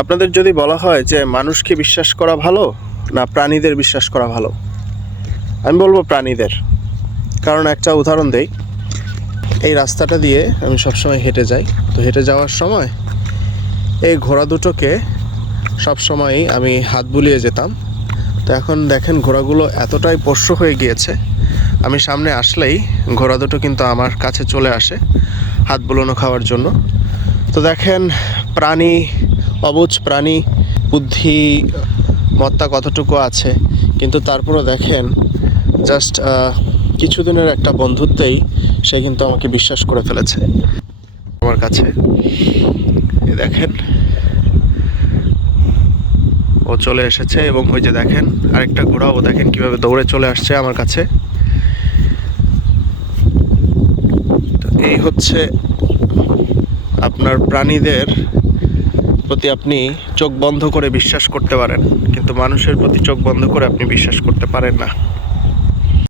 আপনাদের যদি বলা হয় যে মানুষকে বিশ্বাস করা ভালো না প্রাণীদের বিশ্বাস করা ভালো, আমি বলবো প্রাণীদের। কারণ একটা উদাহরণ দেই, এই রাস্তাটা দিয়ে আমি সবসময় হেঁটে যাই। তো হেঁটে যাওয়ার সময় এই ঘোড়া দুটোকে সবসময়ই আমি হাত বুলিয়ে যেতাম। তো এখন দেখেন ঘোড়াগুলো এতটাই পোষ্য হয়ে গিয়েছে, আমি সামনে আসলেই ঘোড়া দুটো কিন্তু আমার কাছে চলে আসে হাত বুলোনো খাওয়ার জন্য। তো দেখেন প্রাণী, অবুঝ প্রাণী, বুদ্ধিমত্তা কতটুকু আছে, কিন্তু তারপরও দেখেন জাস্ট কিছুদিনের একটা বন্ধুত্বেই সে কিন্তু আমাকে বিশ্বাস করে ফেলেছে আমার কাছে। এই দেখেন ও চলে এসেছে এবং ওই যে দেখেন আরেকটা ঘোড়া, ও দেখেন কিভাবে দৌড়ে চলে আসছে আমার কাছে। তো এই হচ্ছে আপনার প্রাণীদের প্রতি আপনি চোখ বন্ধ করে বিশ্বাস করতে পারেন, কিন্তু মানুষের প্রতি চোখ বন্ধ করে আপনি বিশ্বাস করতে পারেন না।